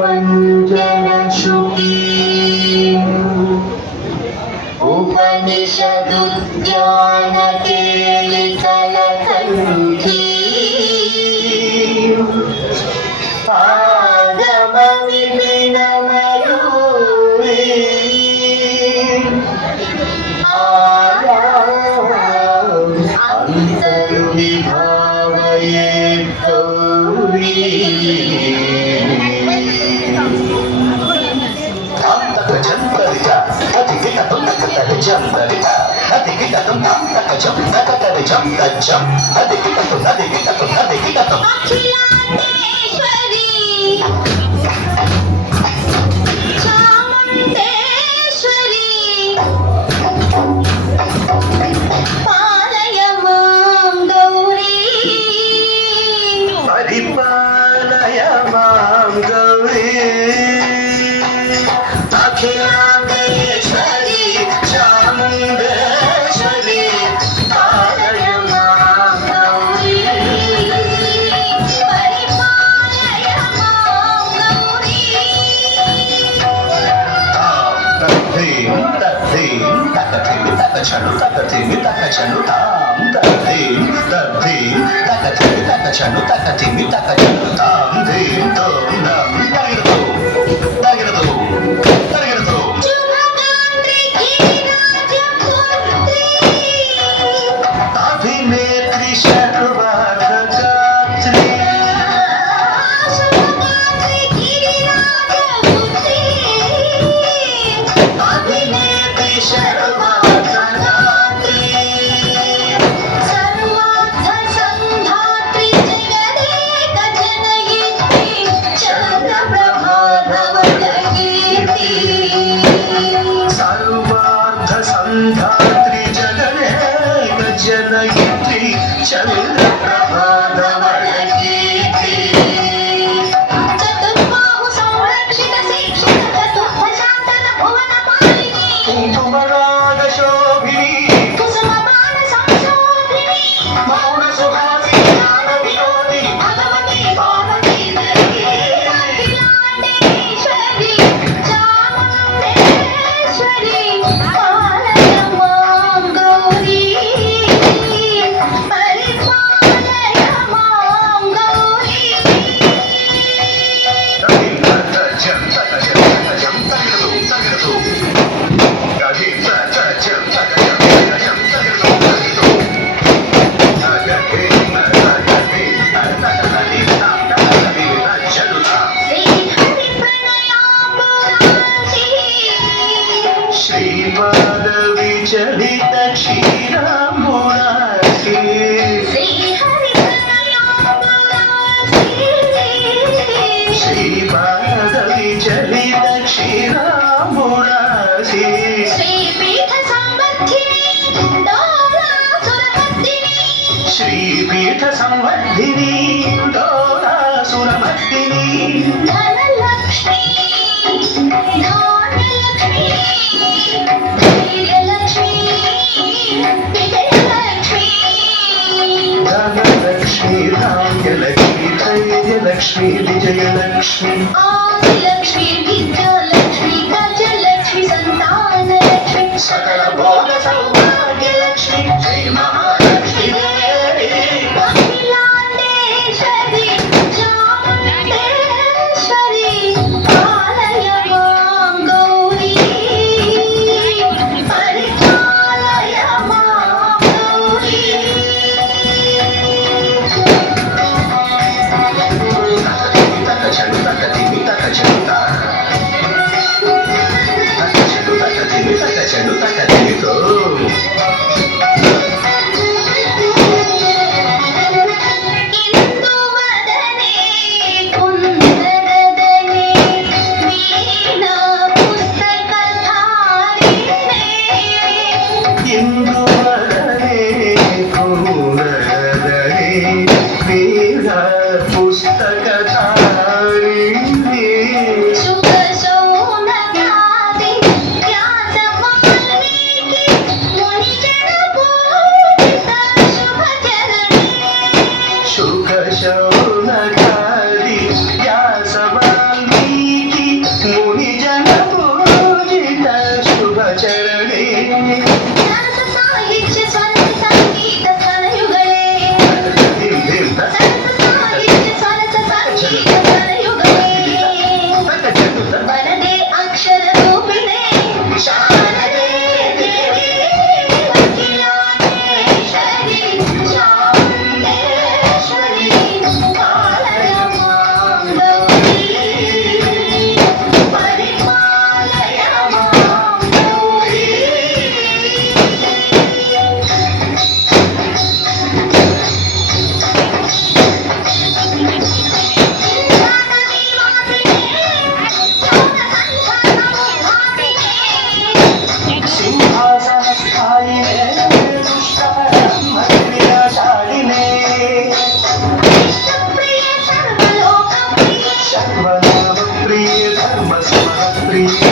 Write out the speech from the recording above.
पञ्जनश्रुति उपनिषदुद्यानकेलिकलकण्ठी आगमविपिनमयूरी अन्तर्विभावये गौरी परिपालय मां गौरी अखिलाण्डेश्वरी चामुण्डेश्वरी पालय मां गौरी परिपालय मां गौरी तद्धीं तद्धीं तकथिं तकचनु तकथिं तकचनु तां तद्धीं तद्धीं तकथिं तकचनु तकथिं तकचनु तां धीं तों नं तगिरतु तगिरतु तगिरतु शुभगात्री गिरिराजपुत्री अभिनेत्री सर्वार्थगात्री शुभगात्री गिरिराजपुत्री अभिनेत्री सर्वार्थगात्री सर्वार्थसंधात्री जगदेक जनयित्री चन्द्रप्रभाधवलकीर्ति सर्वार्थसंधात्री जगदेक जनयित्री चन्द्रप्रभाधवलकीर्ति चतुर्बाहु संरक्षित शिक्षित चतुर्भुजान्तन भुवनपालिनी कुसुमरागशोभिनी कुसुमबाण संशोभिनी मौन सुहासिनी ज्ञान विनोदिनी भगवती पार्वती देवी अखिलाण्डेश्वरी चामुण्डेश्वरी पालय मां गौरी परिपालय मां गौरी श्रीपादविचलित क्षीराम्बुरासी श्रीपादविचलित क्षीराम्बुरासी श्रीपीठ संवर्धिनी दोलासुरमर्दिनी धनलक्ष्मी धान्यलक्ष्मी धैर्यलक्ष्मी विजयलक्ष्मी धनलक्ष्मी धान्यलक्ष्मी धैर्यलक्ष्मी विजयलक्ष्मी आदिलक्ष्मी विद्यालक्ष्मी गजलक्ष्मी संतानलक्ष्मी सकल भोग सौभाग्यलक्ष्मी श्री महालक्ष्मी देवी अखिलाण्डेश्वरी चामुण्डेश्वरी पालय मां गौरी परिपालय मां गौरी तकचनु तकथिं तकचनु तकचनु तकथिं इंदुवदने कुन्दरदने वीणा पुस्तकधारिणे इंदुवदने कुन्दरदने वीणा पुस्तकधारिणे शुभ ప్రియ